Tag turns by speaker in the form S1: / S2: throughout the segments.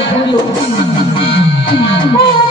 S1: Thank you.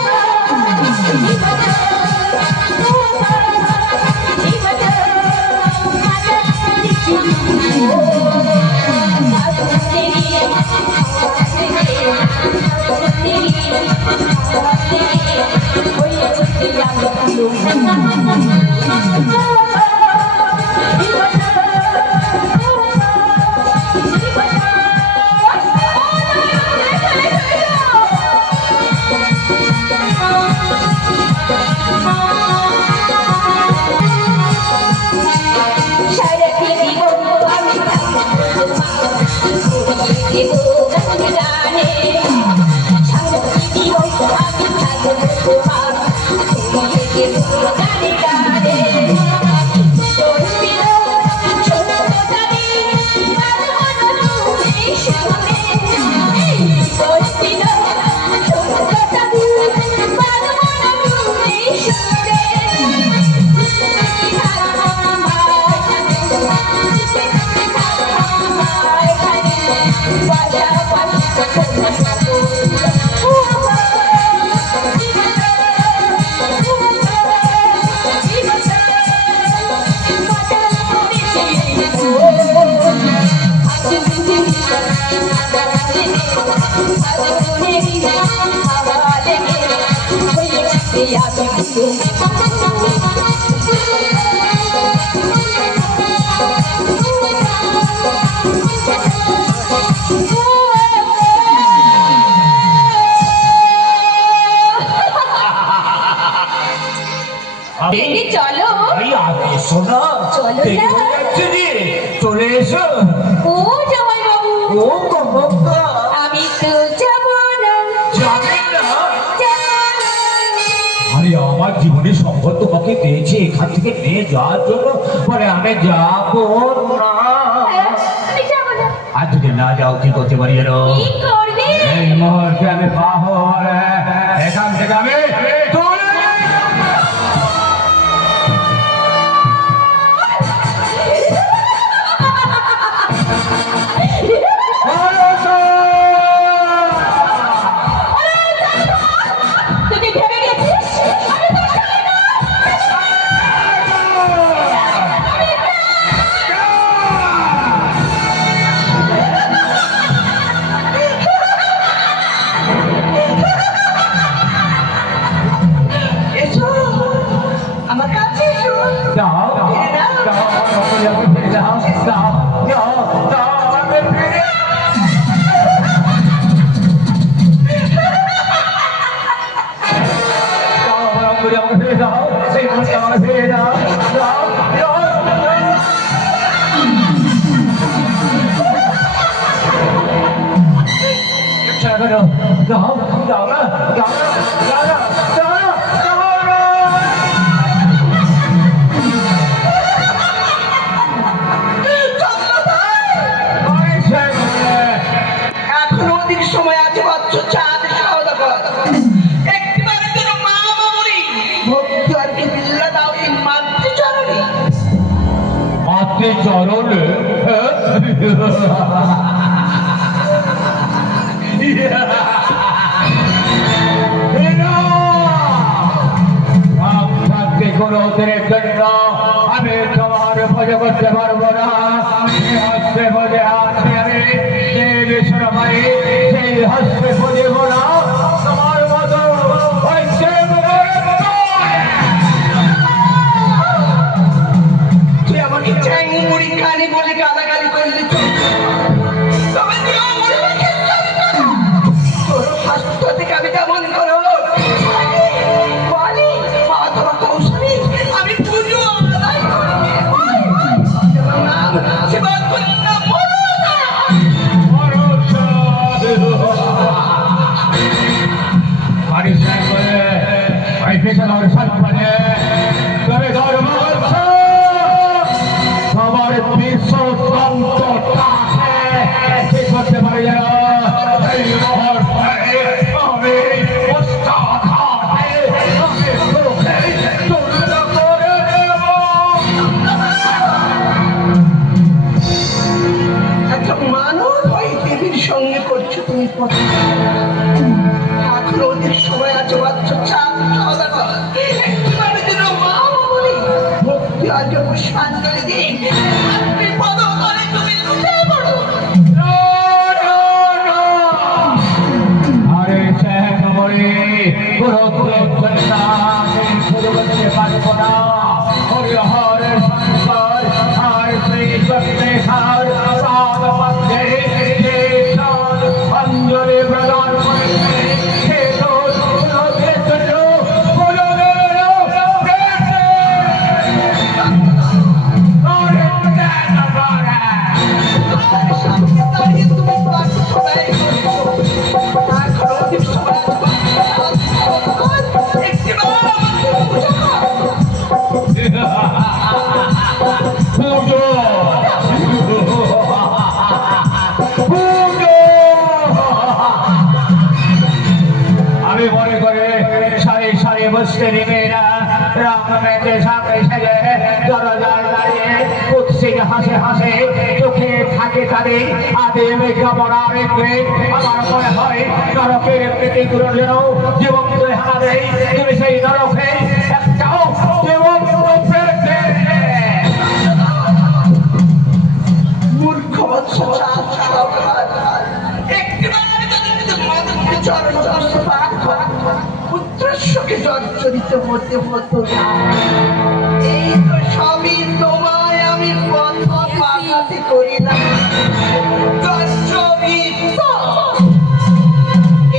S1: Yeah,
S2: সোনা
S1: দেরি চলে এসো।
S2: ও জামাই বাবু
S1: ও
S2: আমি তো যাব
S1: আরে আমার জীবনের সম্পদ তোমাকে দিয়েছি এখান থেকে নিয়ে যাওয়ার জন্য। পরে আমি যাব না।
S2: হ্যাঁ, আজকে না।
S1: যাও কি করতে পারি
S2: এরো
S1: এই মুহূর্তে गंगा
S3: तव्हांजे हसे मज़े हा भरे से हस्ते भॼे हो Vai fechar
S1: na hora, vai, vai. 我 সারি সারি বসতে মেয়েরা রাম মেতে সামনে সেজে দরজার দাঁড়িয়ে কুৎসিক হাসে হাসে চোখে থাকে তাদের আদিম কামনা রেখে আমার মনে হয় নরকের প্রীতিগুলো যেন জীবন্ত দেয় তুমি সেই নরকে একটাও জীবন্ত
S3: মূর্খ বৎস পুত্রস্বকে জর্জরিত হতে হতো না। এই তো সবই তোমায় আমি প্রথম আঘাতে করিলাম। জর্জরিত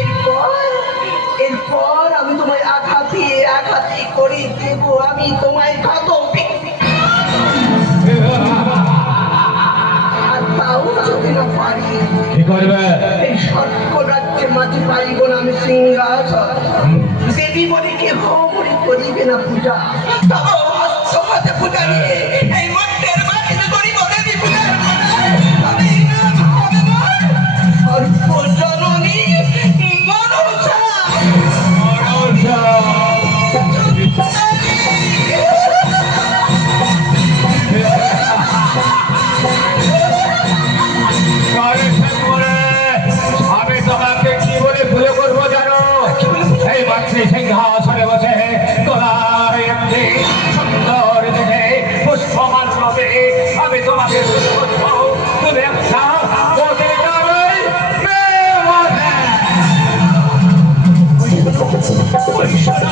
S3: এরপর এরপর আমি তোমায় আঘাতে আঘাতে করে দেব আমি তোমায় কত আর তাও যদি না পারি
S1: কি করবে?
S3: এই স্বর্গ রাজ্যে মাঝে পাইব না, আমি সিংহাসন দেবী বলে কে বলে করিবে না পূজা, তবে সমাজে পূজা নিয়ে এই মন্দির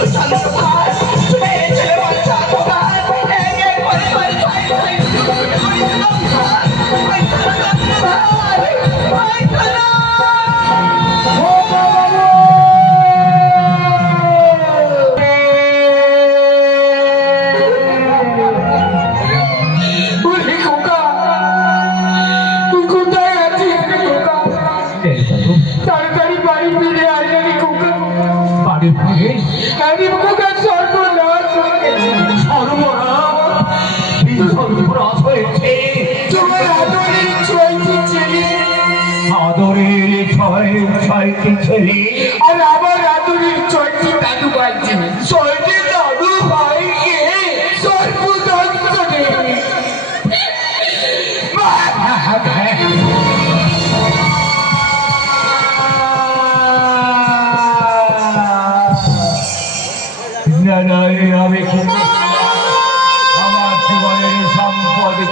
S1: 你唱的什么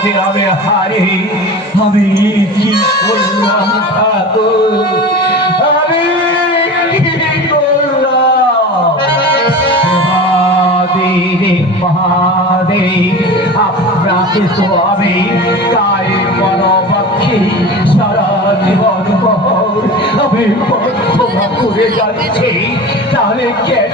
S1: সম্পদকে আমি হারি, আমি কি করলাম আমি কি করলাম? মহাদেব আপনাকে তো আমি তাই মনোপক্ষে সারা জীবন আমি করে যাচ্ছি, তাহলে কেন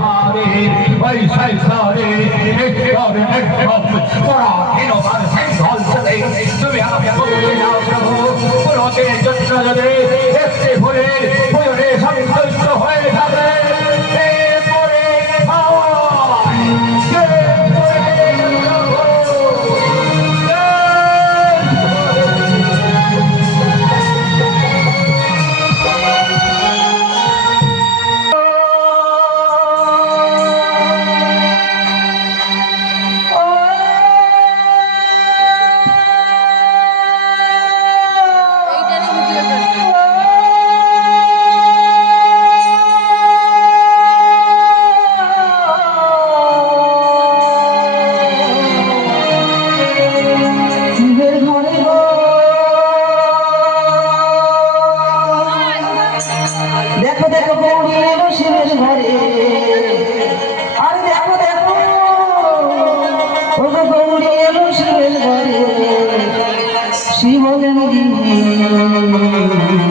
S4: মহাবীর ওই চলে তুমি নাও প্রভু পুরোদের জন্য যদি একটি ভুলের পুজোরে সন্তুষ্ট হয়ে থাকে しもべの銀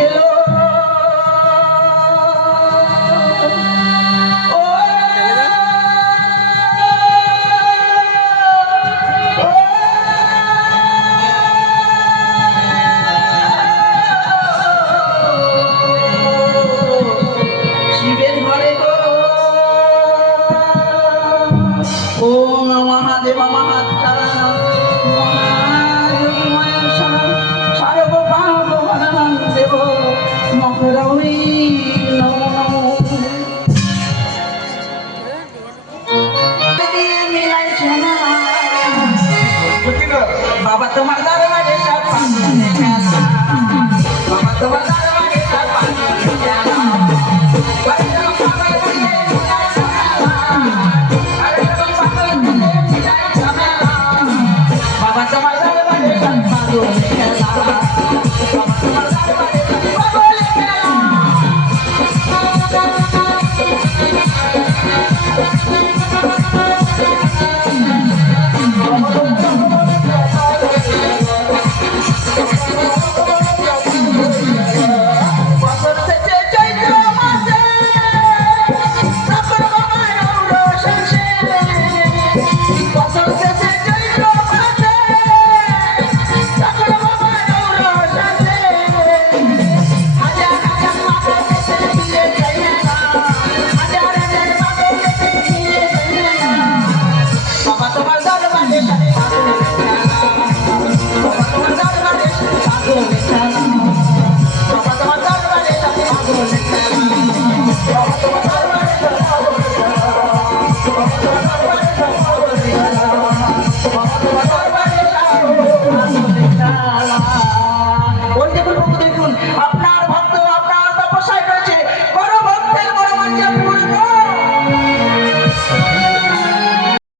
S4: Hello.